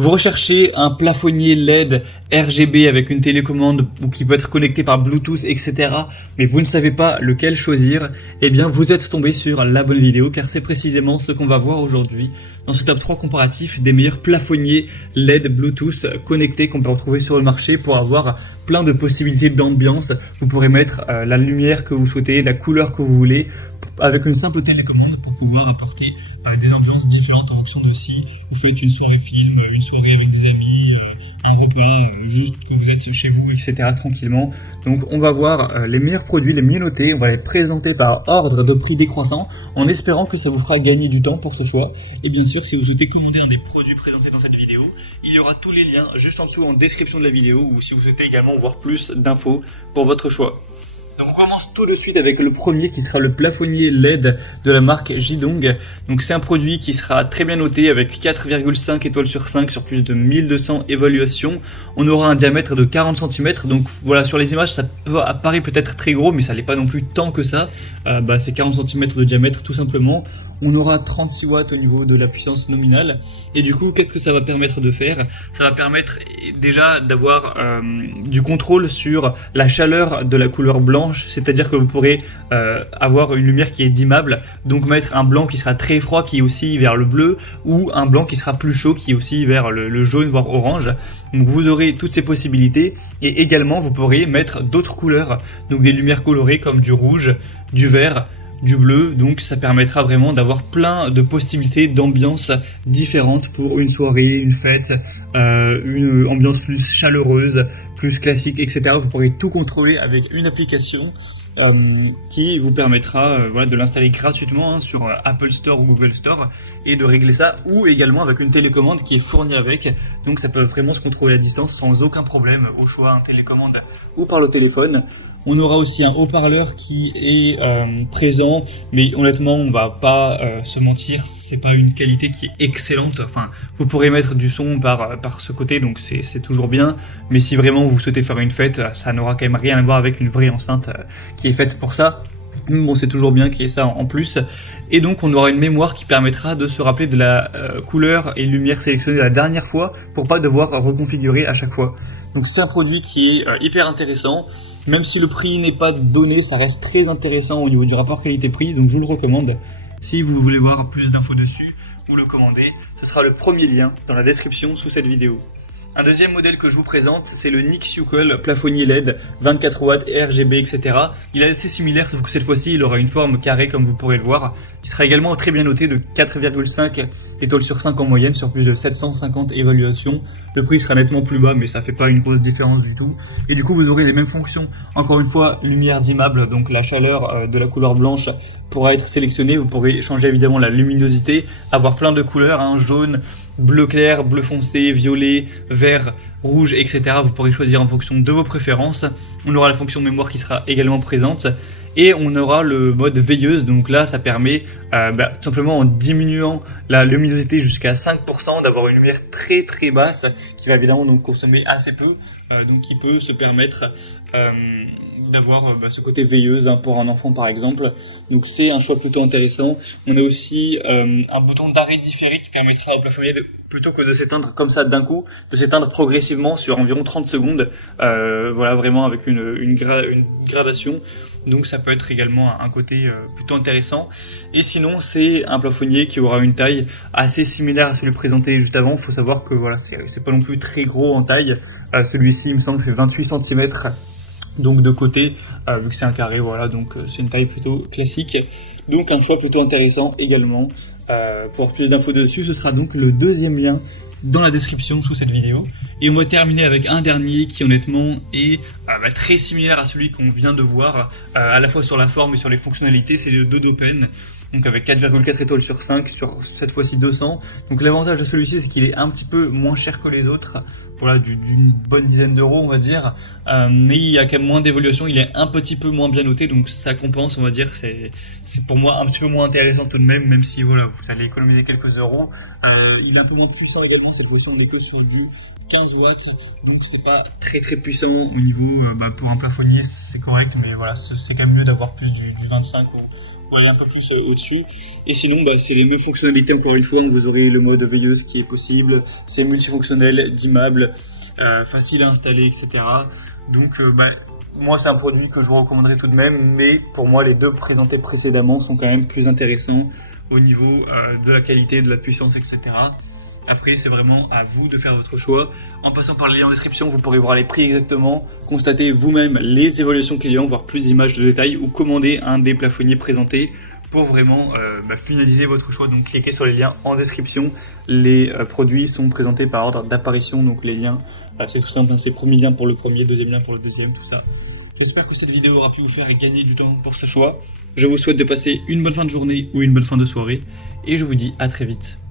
Vous recherchez un plafonnier LED RGB avec une télécommande ou qui peut être connecté par Bluetooth, etc. Mais vous ne savez pas lequel choisir. Eh bien, vous êtes tombé sur la bonne vidéo car c'est précisément ce qu'on va voir aujourd'hui dans ce top 3 comparatif des meilleurs plafonniers LED Bluetooth connectés qu'on peut retrouver sur le marché pour avoir plein de possibilités d'ambiance. Vous pourrez mettre la lumière que vous souhaitez, la couleur que vous voulez avec une simple télécommande pour pouvoir apporter des ambiances différentes en fonction de si vous faites une soirée film, une soirée avec des amis, un repas, juste que vous êtes chez vous, etc. tranquillement. Donc on va voir les meilleurs produits, les mieux notés, on va les présenter par ordre de prix décroissant en espérant que ça vous fera gagner du temps pour ce choix. Et bien sûr, si vous souhaitez commander un des produits présentés dans cette vidéo, il y aura tous les liens juste en dessous en description de la vidéo ou si vous souhaitez également voir plus d'infos pour votre choix. Donc on commence tout de suite avec le premier qui sera le plafonnier LED de la marque Jidong. Donc c'est un produit qui sera très bien noté avec 4,5 étoiles sur 5 sur plus de 1200 évaluations. On aura un diamètre de 40 cm. Donc voilà, sur les images ça apparaît peut-être très gros mais ça n'est pas non plus tant que ça. C'est 40 cm de diamètre tout simplement. On aura 36 watts au niveau de la puissance nominale. Et du coup, qu'est-ce que ça va permettre de faire? Ça va permettre déjà d'avoir du contrôle sur la chaleur de la couleur blanche. C'est-à-dire que vous pourrez avoir une lumière qui est dimmable. Donc mettre un blanc qui sera très froid, qui est aussi vers le bleu. Ou un blanc qui sera plus chaud, qui est aussi vers le jaune, voire orange. Donc vous aurez toutes ces possibilités. Et également, vous pourrez mettre d'autres couleurs. Donc des lumières colorées comme du rouge, du vert, du bleu, donc ça permettra vraiment d'avoir plein de possibilités d'ambiance différentes pour une soirée, une fête, une ambiance plus chaleureuse, plus classique, etc. Vous pourrez tout contrôler avec une application qui vous permettra de l'installer gratuitement sur Apple Store ou Google Store et de régler ça, ou également avec une télécommande qui est fournie avec. Donc ça peut vraiment se contrôler à distance sans aucun problème, au choix un télécommande ou par le téléphone. On aura aussi un haut-parleur qui est présent, mais honnêtement, on va pas se mentir, c'est pas une qualité qui est excellente. Enfin, vous pourrez mettre du son par ce côté, donc c'est toujours bien. Mais si vraiment vous souhaitez faire une fête, ça n'aura quand même rien à voir avec une vraie enceinte qui est faite pour ça. Bon, c'est toujours bien qu'il y ait ça en plus. Et donc, on aura une mémoire qui permettra de se rappeler de la couleur et lumière sélectionnée la dernière fois pour pas devoir reconfigurer à chaque fois. Donc, c'est un produit qui est hyper intéressant. Même si le prix n'est pas donné, ça reste très intéressant au niveau du rapport qualité-prix, donc je vous le recommande. Si vous voulez voir plus d'infos dessus, ou le commander, ce sera le premier lien dans la description sous cette vidéo. Un deuxième modèle que je vous présente, c'est le Nixucal plafonnier LED, 24 watts, RGB, etc. Il est assez similaire, sauf que cette fois-ci, il aura une forme carrée comme vous pourrez le voir. Il sera également très bien noté de 4,5 étoiles sur 5 en moyenne sur plus de 750 évaluations. Le prix sera nettement plus bas, mais ça fait pas une grosse différence du tout. Et du coup, vous aurez les mêmes fonctions. Encore une fois, lumière dimmable, donc la chaleur de la couleur blanche pourra être sélectionnée. Vous pourrez changer évidemment la luminosité, avoir plein de couleurs, jaune, bleu clair, bleu foncé, violet, vert, rouge, etc. Vous pourrez choisir en fonction de vos préférences. On aura la fonction mémoire qui sera également présente. Et on aura le mode veilleuse, donc là ça permet tout simplement en diminuant la luminosité jusqu'à 5% d'avoir une lumière très très basse qui va évidemment donc consommer assez peu, donc qui peut se permettre d'avoir ce côté veilleuse pour un enfant par exemple. Donc c'est un choix plutôt intéressant. On a aussi un bouton d'arrêt différé qui permettra au plafonnier plutôt que de s'éteindre comme ça d'un coup, de s'éteindre progressivement sur environ 30 secondes, voilà vraiment avec une gradation. Donc ça peut être également un côté plutôt intéressant. Et sinon c'est un plafonnier qui aura une taille assez similaire à celui présenté juste avant. Il faut savoir que voilà, c'est pas non plus très gros en taille. Celui-ci il me semble fait 28 cm donc de côté, vu que c'est un carré, voilà, donc c'est une taille plutôt classique. Donc un choix plutôt intéressant également. Pour avoir plus d'infos dessus, ce sera donc le deuxième lien dans la description sous cette vidéo. Et on va terminer avec un dernier qui honnêtement est très similaire à celui qu'on vient de voir, à la fois sur la forme et sur les fonctionnalités. C'est le Dodopen, donc avec 4,4 étoiles sur 5, sur cette fois-ci 200. Donc l'avantage de celui-ci, c'est qu'il est un petit peu moins cher que les autres, voilà, d'une bonne dizaine d'euros on va dire, mais il y a quand même moins d'évolution, il est un petit peu moins bien noté, donc ça compense on va dire. C'est pour moi un petit peu moins intéressant tout de même si voilà, vous allez économiser quelques euros. Il est un peu moins puissant également, cette fois-ci on est que sur du 15 watts, donc c'est pas très très puissant au niveau, pour un plafonnier c'est correct, mais voilà, c'est quand même mieux d'avoir plus du 25 pour aller un peu plus au-dessus. Et sinon, c'est les mêmes fonctionnalités encore une fois. Vous aurez le mode veilleuse qui est possible. C'est multifonctionnel, dimmable, facile à installer, etc. Donc, moi, c'est un produit que je vous recommanderais tout de même. Mais pour moi, les deux présentés précédemment sont quand même plus intéressants au niveau de la qualité, de la puissance, etc. Après, c'est vraiment à vous de faire votre choix. En passant par le lien en description, vous pourrez voir les prix exactement, constater vous-même les évaluations clients, voir plus d'images de détails ou commander un des plafonniers présentés pour vraiment finaliser votre choix. Donc cliquez sur les liens en description. Les produits sont présentés par ordre d'apparition, donc les liens, c'est tout simple, c'est premier lien pour le premier, deuxième lien pour le deuxième, tout ça. J'espère que cette vidéo aura pu vous faire gagner du temps pour ce choix. Je vous souhaite de passer une bonne fin de journée ou une bonne fin de soirée et je vous dis à très vite.